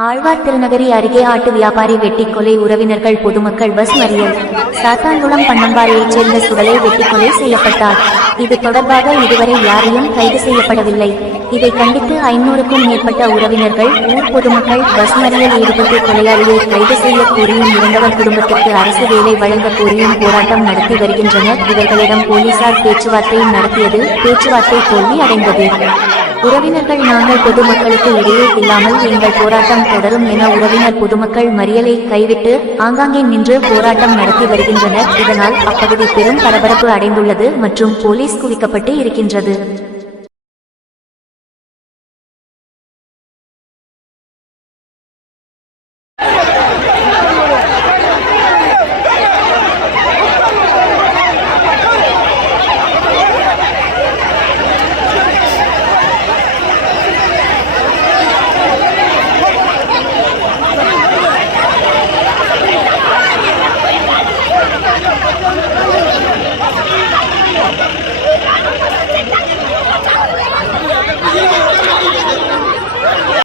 ஆழ்வார் திருநகரி அருகே ஆட்டு வியாபாரி வெட்டிக்கொலை உறவினர்கள் பொதுமக்கள் பஸ் மறியல். சாத்தான்குளம் பன்னம்பாறையைச் சேர்ந்த சுடலை வெட்டிக்கொலை செய்யப்பட்டார். இது தொடர்பாக இதுவரை யாரையும் கைது செய்யப்படவில்லை. இதை கண்டித்து 500க்கும் மேற்பட்ட உறவினர்கள் ஊர் பொதுமக்கள் பஸ் மறியல் ஈடுபட்டு கொலையாளியை கைது செய்ய கோரியும் இறந்தவர் குடும்பத்திற்கு அரசு வேலை வழங்க கோரியும் போராட்டம் நடத்தி வருகின்றனர். இவர்களிடம் போலீசார் பேச்சுவார்த்தை நடத்தியது. பேச்சுவார்த்தை தோல்வி அடைந்தது. உறவினர்கள் நாங்கள் பொதுமக்களுக்கு இடையே இல்லாமல் எங்கள் போராட்டம் தொடரும் என உறவினர் பொதுமக்கள் மறியலை கைவிட்டு ஆங்காங்கே நின்று போராட்டம் நடத்தி வருகின்றனர். இதனால் அப்பகுதி பெரும் பரபரப்பு அடைந்துள்ளது மற்றும் போலீஸ் குவிக்கப்பட்டு இருக்கின்றது.